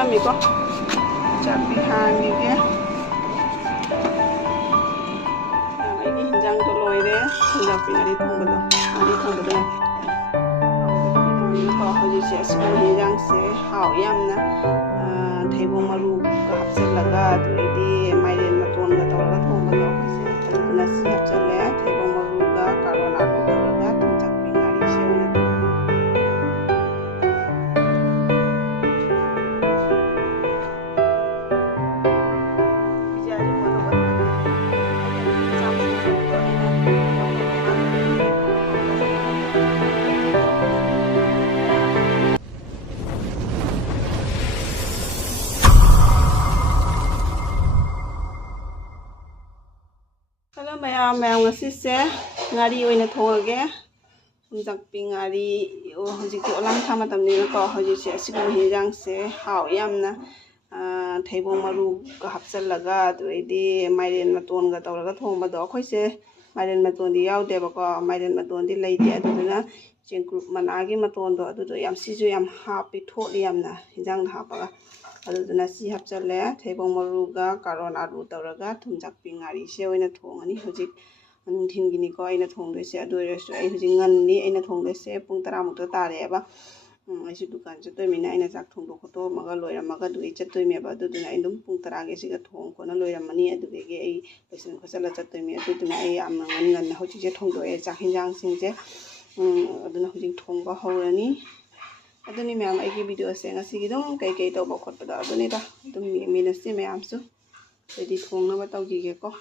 ꯆꯠꯂꯝꯃꯤꯀꯣ ꯆꯥꯛꯄꯤ ꯍꯥꯡꯉꯤꯒꯦ ꯑꯩꯒꯤ ꯍꯤꯟꯖꯥꯡꯗꯣ ꯂꯣꯏꯔꯦ ꯊꯨꯝꯖꯥꯛꯄꯤ ꯉꯥꯔꯤ ꯊꯣꯡꯕꯗꯣ ꯍꯧꯖꯤꯛꯁꯦ ꯑꯁꯤꯒꯨꯝꯕ ꯍꯤꯟꯖꯥꯡꯁꯦ ꯍꯥꯎꯏ ꯌꯥꯝꯅ ꯊꯩꯕꯣꯡ ꯃꯔꯨꯒ ꯍꯥꯞꯆꯤꯜꯂꯒ ꯑꯗꯩꯗꯤ ꯃꯥꯏꯔꯦꯟ ꯃꯇꯣꯟꯒ ꯇꯧꯔꯒ ꯊꯣꯡꯕꯗꯣ ꯑꯩꯈꯣꯏꯁꯦ ꯑꯗꯨꯗꯨꯅ ꯁꯤ ꯍꯥꯞꯆꯜꯂꯦ ꯊꯩꯕꯣꯡ ꯃꯔꯨꯒ ꯀꯥꯔꯣꯠ ꯑꯥꯂꯨ ꯇꯧꯔꯒ ꯊꯨꯝꯖꯥꯛꯄꯤ ꯉꯥꯔꯤꯁꯦ ꯑꯣꯏꯅ Hello mayam ngasise ngari oina thongage thumjakpi ngari hojiki olang tha matamni ko hojise asigum hinjang se haw yamna theibong maru ka hapchallaga aduidi mairen maton ga tawraga thongba do khoise mairen maton di yaude ba ko mairen maton di leite aduduna chengkrup managi maton do adudo yam siju yam hapi tholi yamna hinjang hapaga aduduna si hapchalle theibong maru ga karon alu tawraga thumjakpi ngari se oina thongani hojik nunthingini ko aina thongdoise adu resu ai hojik nganni aina thongdoise pung 10 mukta tareba aisu dukan chattoimina aina chak thongdo khoto maga loiramaga dui chattoimeba aduduna indum pung 10 ge siga thong kona loiramani adugege ai pesan khosala chattoimi aduduna ai amna ngan hojik je thongdo e chak hinjang singje aduna hojik thongba hawrani aduni ma'am aigi video se ngasi gidum kai kai tawba khotpada aduni da dum minasi ma'am su ready thongna ba tawgige ko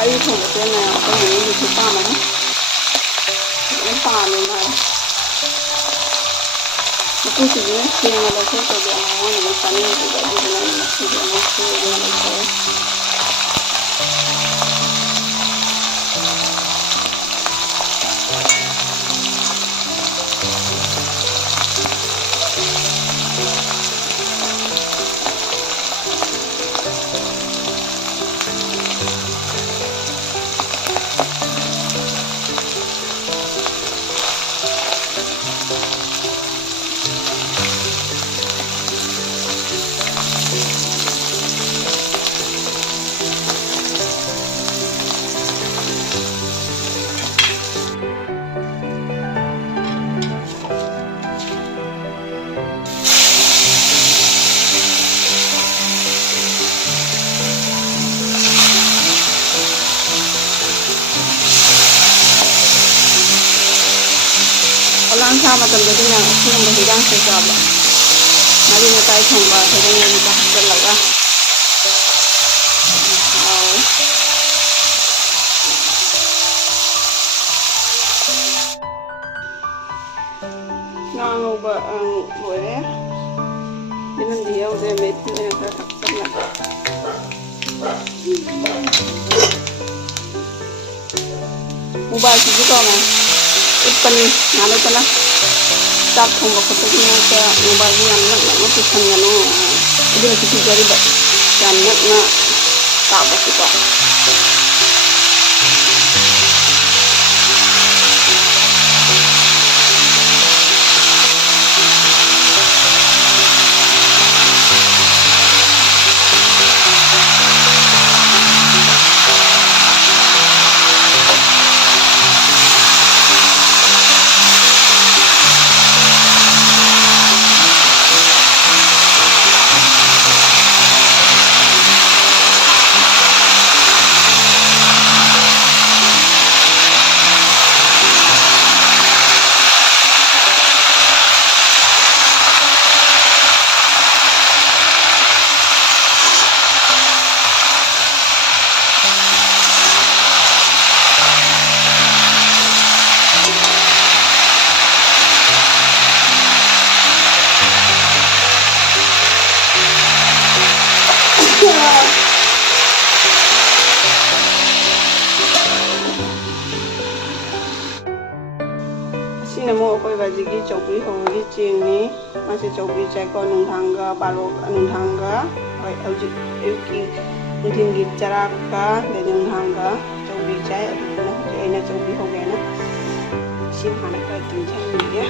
ngari thongse na ko ni ni pa ma ni pa ni ma ku si ni ke na lo ko to de ma ni pa ni de de na ni si de na si de na ko ꯃꯇꯝꯗꯗꯤ ꯃꯌꯥꯝ ꯑꯁꯤꯒꯨꯝꯕ ꯍꯤꯟꯖꯥꯡꯁꯦ ꯆꯥꯕ ꯉꯥꯔꯤ ꯉꯇꯥꯏ ꯊꯣꯡꯕ ꯊꯩꯕꯣꯡ ꯑꯃꯨꯛꯀ ꯍꯥꯞꯆꯤꯜꯂꯒ ꯉꯥ ꯉꯧꯕ ꯂꯣꯏꯔꯦ ꯌꯦꯅꯝꯗꯤ ꯌꯥꯎꯗꯦ ꯃꯦꯠꯊꯤ ꯑꯣꯏꯅ ꯈꯔ ꯍꯥꯞꯆꯤꯜꯂꯒ ꯃꯣꯕꯥꯏꯜꯁꯤꯁꯨ ꯀꯧꯅ ꯎꯠꯄꯅꯤ ꯉꯥꯜꯂꯛꯄꯅ ꯆꯥꯛ ꯊꯣꯡꯕ ꯈꯣꯠꯄꯒꯤ ꯃꯔꯛꯇ ꯃꯣꯕꯥꯏꯜꯁꯤ ꯌꯥꯝ ꯅꯛꯅ ꯄꯨꯁꯟꯒꯅꯨ ꯑꯗꯨꯅꯁꯨ ꯄꯤꯖꯔꯤꯕ ꯌꯥꯝ ꯅꯛꯅ ꯇꯥꯕꯁꯤꯀꯣ sini mau koi baji ki chokri hogi chingni masih chokri ceko nunthanga barok nunthanga koi auji euki nuthingi charaka de nunthanga chokri chai aduna aina chokri hoge na sim hana ka tinchang ni ya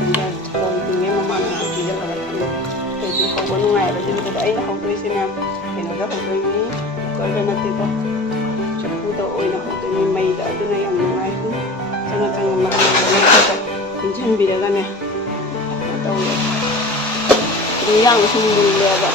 tinja chokri ni mama na ki ja laga ni ji ko bonu ngai ba ji ko aina hogoi sina eno da hogoi ni koi ba na ti to chapu do oina hogoi ni mai da aduna yam ngai ku Jangan makan Hinjang biraga nih tahu ya yang semua ada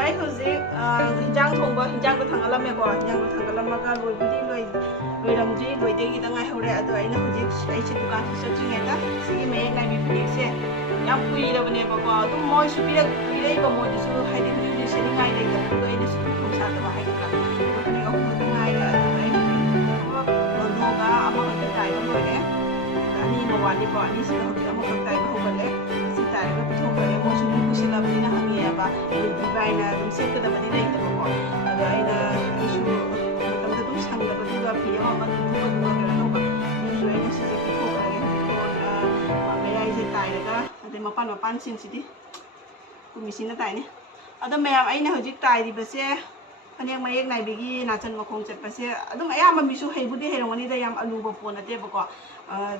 Baik hujik hinjang thongba hinjang ko thangalam me ko hinjang ko thangalam ma loi budi loi ramji loi de gi dangai hore ado aina hujik ai chi dukan se ching eta sigi me nai bi bi se yam pui da bane ba ko dum moi su bi rei ba moi su hai de ni se ni ngai de da ko aina su thong sa da ba hai ka ko ni ko ko ngai da ai ko no ga ama ko tai ko loi de ani no wa ni ko ani se ko ama ko tai ko ba le si tai ko thong ba le mo su ni ku se la bi na hangi ya ba Baina dum set da badi dai ta ko ada ina isu tam da dum sang da badi da piya ma man dum ko da ga no ba isu ina se ko ko ga ni ko me ai se tai da ade mapan sin sidi ku mi sin da tai ni ada me am aina hojik tai di base anek mayek nai bigi na chan ma khong chat base adum aya ma mi su hei budi hei rongani da yam alu ba pon ate ba ko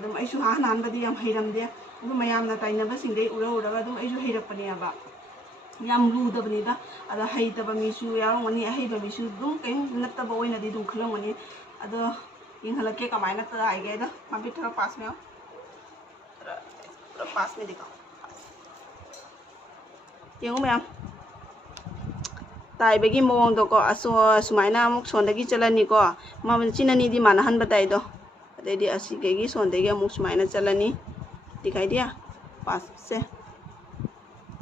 dum ai su ha nan badi yam hei ram de dum mayam na tai na ba sing dei ura dum ai su hei rak pani ba yam lu da bani da ada hai da ba mi su ya ngani hai ba mi su dum kai nat ta ba oina di dum khlo ngani ado ing hala ke kamai na ta ai ge da ma bi thara pass me thara pass me dikha yengu me am tai begi mong do ko aso sumaina amuk son da gi chalani ko ma ban chinani di mana han batai do ade di asi ge gi son de ge amuk sumaina chalani dikhai dia pass se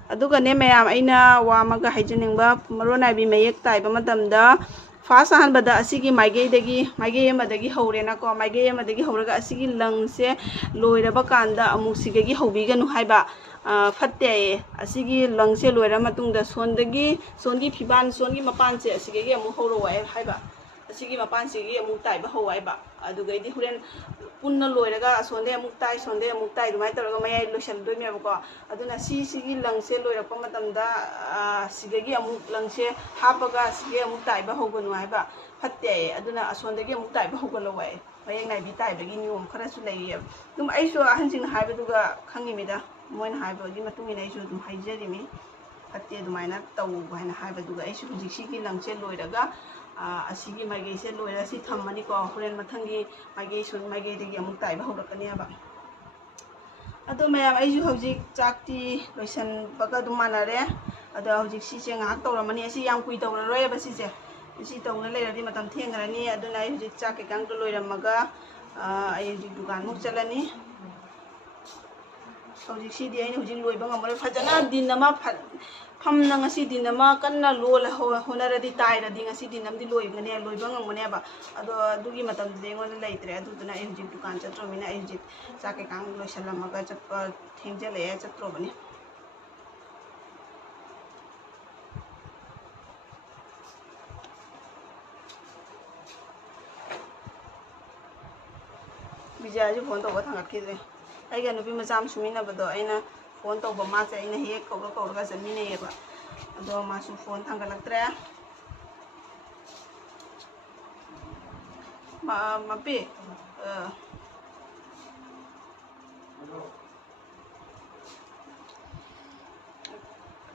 aduga ne mayam aina wa maga haijaningba marona bi mayek taiba matamda fast ahanbada asigi maigei amadagi hore na ko maigei amadagi horaga asigi langse loiraba kanda amuk sigagi hobiganu haiba fatte asigi langse loira matungda songi phiban songi mapanse asigagi amuk horo wai haiba asigi mapansigi amuk taiba howaiba adugaidi huren punna loiraga sonde amuk tai dumai taraga mayai loisal doi me ko aduna sigi langse loirapa matamda sigagi amuk langse hapaga sige amuk taiba hogonu haiba fatte aduna asondagi amuk taiba hogolo wai ꯃꯌꯦꯛ ꯅꯥꯏꯕꯤ ꯇꯥꯏꯕꯒꯤ ꯅꯤꯌꯣꯝ ꯈꯔꯁꯨ ꯂꯩꯌꯦꯕ ꯑꯗꯨꯝ ꯑꯩꯁꯨ ꯑꯍꯟꯁꯤꯡꯅ ꯍꯥꯏꯕꯗꯨꯒ ꯈꯪꯉꯤꯃꯤꯗ ꯃꯣꯏꯅ ꯍꯥꯏꯕꯒꯤ ꯃꯇꯨꯡ ꯏꯟꯅ ꯑꯩꯁꯨ ꯑꯗꯨꯝ ꯍꯥꯏꯖꯔꯤꯃꯤ ꯐꯠꯇꯦ ꯑꯗꯨꯃꯥꯏꯅ ꯇꯧ ꯍꯥꯏꯅ ꯍꯥꯏꯕꯗꯨꯒ ꯑꯩꯁꯨ ꯍꯧꯖꯤꯛ ꯁꯤꯒꯤ ꯂꯪꯁꯦ ꯂꯣꯏꯔꯒ ꯑꯁꯤꯒꯤ ꯃꯥꯏꯀꯩꯁꯦ ꯂꯣꯏꯔꯒ ꯁꯤ ꯊꯝꯃꯅꯤꯀꯣ ꯍꯣꯔꯦꯟ ꯃꯊꯪꯒꯤ ꯃꯥꯏꯀꯩꯗꯒꯤ ꯑꯃꯨꯛ ꯇꯥꯏꯕ ꯍꯧꯔꯛꯀꯅꯦꯕ ꯑꯗꯣ ꯃꯌꯥꯝ ꯑꯩꯁꯨ ꯍꯧꯖꯤꯛ ꯆꯥꯛꯇꯤ ꯂꯣꯏꯁꯟꯕꯒ ꯑꯗꯨꯝ ꯃꯥꯟꯅꯔꯦ ꯑꯗꯣ ꯍꯧꯖꯤꯛ ꯁꯤꯁꯦ ꯉꯥꯏꯍꯥꯛ ꯇꯧꯔꯝꯃꯅꯤ ꯑꯁꯤ ꯌꯥꯝ ꯀꯨꯏ ꯇꯧꯔꯔꯣꯏꯕ ꯁꯤꯁꯦ ꯁꯤ ꯇꯧꯅ ꯂꯩꯔꯗꯤ ꯃꯇꯝ ꯊꯦꯡꯈ꯭ꯔꯅꯤ ꯑꯗꯨꯅ ꯑꯩ ꯍꯧꯖꯤꯛ ꯆꯥꯛ ꯀꯩꯀꯥꯡꯗꯣ ꯂꯣꯏꯔꯝꯃꯒ ꯑꯩ ꯍꯧꯖꯤꯛ ꯗꯨꯀꯥꯟꯃꯨꯛ ꯆꯠꯂꯅꯤ ꯍꯧꯖꯤꯛ ꯁꯤꯗꯤ ꯑꯩꯅ ꯍꯧꯖꯤꯛ ꯂꯣꯏꯕ ꯉꯝꯃꯔꯣꯏ ꯐꯖꯅ ꯗꯤꯟ ꯑꯃ ꯐꯝꯅ ꯉꯁꯤ ꯗꯤꯟ ꯑꯃ ꯀꯟꯅ ꯂꯣꯜꯂ ꯍꯣꯠꯅꯔꯗꯤ ꯇꯥꯏꯔꯗꯤ ꯉꯁꯤ ꯗꯤꯟ ꯑꯃꯗꯤ ꯂꯣꯏꯕ ꯉꯝꯒꯅꯦꯕ ꯑꯗꯣ ꯑꯗꯨꯒꯤ ꯃꯇꯝꯗꯨꯗꯤ ꯑꯩꯉꯣꯟꯗ ꯂꯩꯇ꯭ꯔꯦ ꯑꯗꯨꯗꯨꯅ ꯑꯩ ꯍꯧꯖꯤꯛ ꯗꯨꯀꯥꯟ ꯆꯠꯇ꯭ꯔꯕꯅꯤꯅ ꯑꯩ ꯍꯧꯖꯤꯛ ꯆꯥꯛ ꯀꯩꯀꯥꯡ ꯂꯣꯏꯁꯜꯂꯝꯃꯒ ꯆꯠꯄ ꯊꯦꯡꯖꯜꯂꯛꯑꯦ ꯆꯠꯇ꯭ꯔꯕꯅꯤ ꯕꯤꯖꯌꯥꯁꯨ ꯐꯣꯟ ꯇꯧꯕ ꯊꯥꯡꯒꯠꯈꯤꯗ꯭ꯔꯦ ꯑꯩꯒ ꯅꯨꯄꯤ ꯃꯆꯥ ꯑꯃ ꯁꯨꯃꯤꯟꯅꯕꯗꯣ ꯑꯩꯅ ꯐꯣꯟ ꯇꯧꯕ ꯃꯥꯁꯦ ꯑꯩꯅ ꯍꯦꯛ ꯀꯧꯔꯒ ꯆꯠꯃꯤꯟꯅꯩꯌꯦꯕ ꯑꯗꯣ ꯃꯥꯁꯨ ꯐꯣꯟ ꯊꯥꯡꯒꯠꯂꯛꯇ꯭ꯔꯦ ꯃꯄꯤ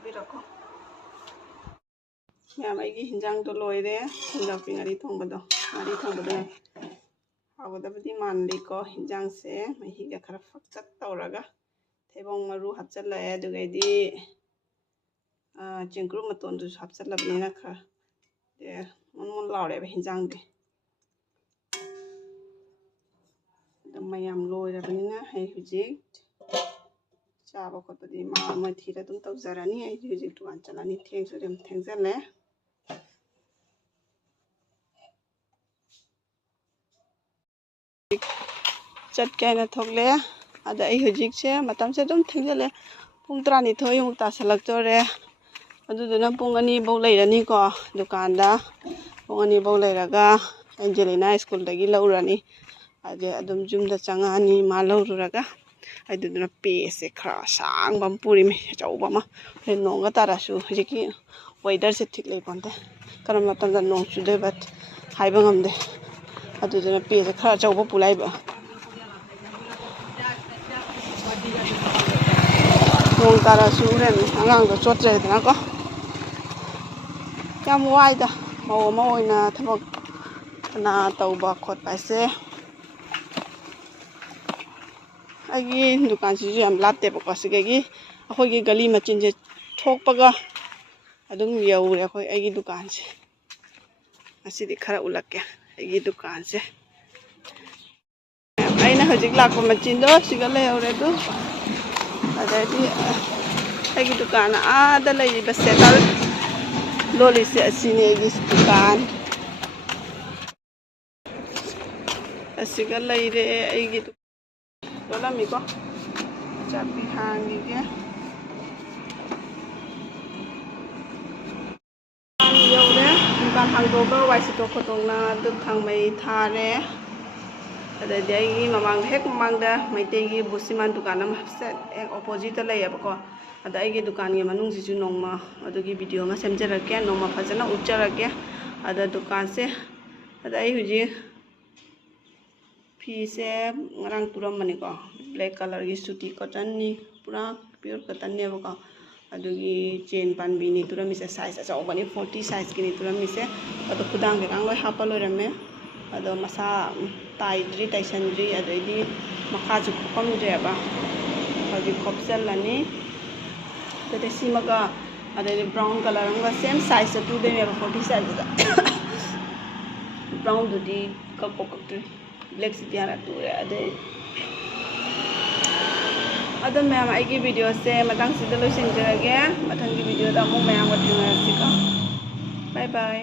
ꯕꯤꯔꯛꯀꯣ ꯃꯌꯥꯝ ꯑꯩꯒꯤ ꯍꯤꯟꯖꯥꯡꯗꯣ ꯂꯣꯏꯔꯦ ꯊꯨꯝꯖꯥꯛꯄꯤ ꯉꯥꯔꯤ ꯊꯣꯡꯕꯗꯣ ꯍꯥꯎꯒꯗꯕꯗꯤ ꯃꯥꯟꯗꯦꯀꯣ ꯍꯤꯟꯖꯥꯡꯁꯦ ꯃꯍꯤꯒ ꯈꯔ ꯐꯛꯆꯠ ꯇꯧꯔꯒ ꯊꯩꯕꯣꯡ ꯃꯔꯨ ꯍꯥꯞꯆꯤꯜꯂꯛꯑꯦ ꯑꯗꯨꯒꯩꯗꯤ ꯆꯦꯡꯀ꯭ꯔꯨ ꯃꯇꯣꯟꯗꯨꯁꯨ ꯍꯥꯞꯆꯤꯜꯂꯕꯅꯤꯅ ꯈꯔ ꯃꯣꯟ ꯂꯥꯎꯔꯦꯕ ꯍꯤꯟꯖꯥꯡꯗꯤ ꯑꯗꯨ ꯃꯌꯥꯝ ꯂꯣꯏꯔꯕꯅꯤꯅ ꯑꯩ ꯍꯧꯖꯤꯛ ꯆꯥꯕ ꯈꯣꯠꯄꯗꯤ ꯃꯣꯏ ꯊꯤꯔ ꯑꯗꯨꯝ ꯇꯧꯖꯔꯅꯤ ꯑꯩꯗꯤ ꯍꯧꯖꯤꯛ ꯗꯨꯀꯥꯟ ꯆꯠꯂꯅꯤ ꯊꯦꯡꯁꯨ ꯑꯗꯨꯝ ꯊꯦꯡꯖꯜꯂꯦ ꯆꯠꯀꯦ ꯍꯥꯏꯅ ꯊꯣꯛꯂꯛꯑꯦ ꯑꯗ ꯑꯩ ꯍꯧꯖꯤꯛꯁꯦ ꯃꯇꯝꯁꯦ ꯑꯗꯨꯝ ꯊꯦꯡꯖꯜꯂꯦ ꯄꯨꯡ 12:30 ꯇꯥꯁꯜꯂꯛꯇꯣꯔꯦ ꯑꯗꯨꯗꯨꯅ ꯄꯨꯡ 2 ꯂꯩꯔꯅꯤꯀꯣ ꯗꯨꯀꯥꯟꯗ ꯄꯨꯡ 2 ꯂꯩꯔꯒ ꯑꯦꯟꯖꯦꯂꯤꯅꯥ ꯁ꯭ꯀꯨꯜꯗꯒꯤ ꯂꯧꯔꯅꯤ ꯑꯗꯨꯝ ꯌꯨꯝꯗ ꯆꯪꯉꯛꯑꯅꯤ ꯃꯥ ꯂꯧꯔꯨꯔꯒ ꯑꯗꯨꯗꯨꯅ ꯄꯦꯁꯦ ꯈꯔ ꯑꯁꯥꯡꯕ ꯑꯃ ꯄꯨꯔꯤꯃꯤ ꯑꯆꯧꯕ ꯑꯃ ꯍꯣꯔꯦꯟ ꯅꯣꯡꯒ ꯇꯥꯔꯁꯨ ꯍꯧꯖꯤꯛꯀꯤ ꯋꯦꯗꯔꯁꯦ ꯊꯤꯛ ꯂꯩꯄꯣꯟꯇꯦ ꯀꯔꯝꯕ ꯃꯇꯝꯗ ꯅꯣꯡ ꯆꯨꯗꯣꯏꯕ ꯍꯥꯏꯕ ꯉꯝꯗꯦ ꯑꯗꯨꯗꯨꯅ ꯄꯦꯁꯦ ꯈꯔ ꯑꯆꯧꯕ ꯄꯨꯂꯥꯏꯕ ꯅꯣꯡ ꯇꯥꯔꯁꯨ ꯍꯣꯔꯦꯟ ꯑꯉꯥꯡꯗꯣ ꯆꯣꯠꯇ꯭ꯔꯦꯗꯅꯀꯣ ꯌꯥꯝ ꯋꯥꯏꯗ ꯃꯧ ꯑꯃ ꯑꯣꯏꯅ ꯊꯕꯛ ꯇꯧꯕ ꯈꯣꯠꯄ ꯍꯥꯏꯁꯦ ꯑꯩꯒꯤ ꯗꯨꯀꯥꯟꯁꯤꯁꯨ ꯌꯥꯝ ꯂꯥꯞꯇꯦꯕꯀꯣ ꯁꯤꯗꯒꯤ ꯑꯩꯈꯣꯏꯒꯤ ꯒꯂꯤ ꯃꯆꯤꯟꯁꯦ ꯊꯣꯛꯄꯒ ꯑꯗꯨꯝ ꯌꯧꯔꯦ ꯑꯩꯒꯤ ꯗꯨꯀꯥꯟꯁꯦ ꯉꯁꯤꯗꯤ ꯈꯔ ꯎꯠꯂꯛꯀꯦ ꯑꯩꯒꯤ ꯗꯨꯀꯥꯟꯁꯦ ꯑꯩꯅ ꯍꯧꯖꯤꯛ ꯂꯥꯛꯄ ꯃꯆꯤꯟꯗꯣ ꯁꯤꯒ ꯂꯩꯍꯧꯔꯦ ꯑꯗꯨ ꯑꯗꯩꯗꯤ ꯑꯩꯒꯤ ꯗꯨꯀꯥꯟ ꯑꯥꯗ ꯂꯩꯔꯤꯕ ꯁꯦꯇꯜ ꯂꯣꯜꯂꯤꯁꯦ ꯑꯁꯤꯅꯤ ꯑꯩꯒꯤ ꯗꯨꯀꯥꯟ ꯑꯁꯤꯒ ꯂꯩꯔꯦ ꯑꯩꯒꯤ ꯂꯣꯜꯂꯝꯃꯤꯀꯣ ꯆꯥꯛꯄꯤ ꯍꯥꯡꯉꯤꯒꯦ ꯌꯧꯔꯦ ꯗꯨꯀꯥꯟ ꯍꯥꯡꯗꯣꯛꯑꯒ ꯋꯥꯏ ꯁꯤꯠꯇꯣꯛ ꯈꯣꯠꯇꯣꯛꯅ ꯗꯨꯛ ꯊꯥꯡꯃꯩ ꯊꯥꯔꯦ ꯑꯗꯩꯗꯤ ꯑꯩꯒꯤ ꯍꯦꯛ ꯃꯃꯥꯡꯗ ꯃꯩꯇꯩꯒꯤ ꯕꯨꯁꯤꯃꯥꯟ ꯗꯨꯀꯥꯟ ꯑꯃ ꯍꯦꯛ ꯑꯣꯄꯣꯖꯤꯠꯇ ꯂꯩꯌꯦꯕꯀꯣ ꯑꯗ ꯑꯩꯒꯤ ꯗꯨꯀꯥꯟꯒꯤ ꯃꯅꯨꯡꯁꯤꯁꯨ ꯅꯣꯡꯃ ꯑꯗꯨꯒꯤ ꯚꯤꯗꯤꯑꯣ ꯑꯃ ꯁꯦꯝꯖꯔꯛꯀꯦ ꯅꯣꯡꯃ ꯐꯖꯅ ꯎꯠꯆꯔꯛꯀꯦ ꯑꯗ ꯗꯨꯀꯥꯟꯁꯦ ꯑꯗ ꯑꯩ ꯍꯧꯖꯤꯛ ꯐꯤꯁꯦ ꯉꯔꯥꯡ ꯇꯨꯔꯝꯕꯅꯤꯀꯣ ꯕ꯭ꯂꯦꯛ ꯀꯂꯔꯒꯤ ꯁꯨꯇꯤ ꯀꯣꯇꯟꯅꯤ ꯄꯨꯔꯥ ꯄꯤꯌꯣꯔ ꯀꯣꯇꯟꯅꯦꯕꯀꯣ ꯑꯗꯨꯒꯤ ꯆꯦꯟ ꯄꯥꯟꯕꯤꯅꯤ ꯇꯨꯔꯝꯃꯤꯁꯦ ꯁꯥꯏꯖ ꯑꯆꯧꯕꯅꯤ 40 ꯁꯥꯏꯖꯀꯤꯅꯤ ꯇꯨꯔꯝꯃꯤꯁꯦ ꯑꯗꯣ ꯈꯨꯗꯥꯡ ꯀꯩꯀꯥ ꯂꯣꯏ ꯍꯥꯞꯄ ꯂꯣꯏꯔꯝꯃꯦ ꯑꯗꯣ ꯃꯁꯥ ꯇꯥꯏꯁꯟꯗ꯭ꯔꯤ ꯑꯗꯩꯗꯤ ꯃꯈꯥꯁꯨ ꯈꯣꯞꯄꯝꯗ꯭ꯔꯦꯕ ꯍꯧꯖꯤꯛ ꯈꯣꯞꯆꯜꯂꯅꯤ ꯑꯗꯩ ꯁꯤꯃꯒ ꯑꯗꯩꯗꯤ ꯕ꯭ꯔꯥꯎꯟ ꯀꯂꯔ ꯑꯃꯒ ꯁꯦꯝ ꯁꯥꯏꯖꯇ ꯇꯨꯗꯣꯏꯅꯦꯕ 40 ꯁꯥꯏꯖꯇꯨꯗ ꯕ꯭ꯔꯥꯎꯟꯗꯨꯗꯤ ꯀꯛꯇ꯭ꯔꯤ ꯕ꯭ꯂꯦꯛꯁꯤꯗꯤ ꯍꯥꯟꯅ ꯇꯨꯔꯦ ꯑꯗꯣ ꯃꯌꯥꯝ ꯑꯩꯒꯤ ꯚꯤꯗꯤꯑꯣꯁꯦ ꯃꯇꯥꯡꯁꯤꯗ ꯂꯣꯏꯁꯤꯟꯖꯔꯒꯦ ꯃꯊꯪꯒꯤ ꯚꯤꯗꯤꯑꯣꯗ ꯑꯃꯨꯛ ꯃꯌꯥꯝꯒ ꯊꯦꯡꯅꯔꯁꯤꯀꯣ ꯕꯥꯏ ꯕꯥꯏ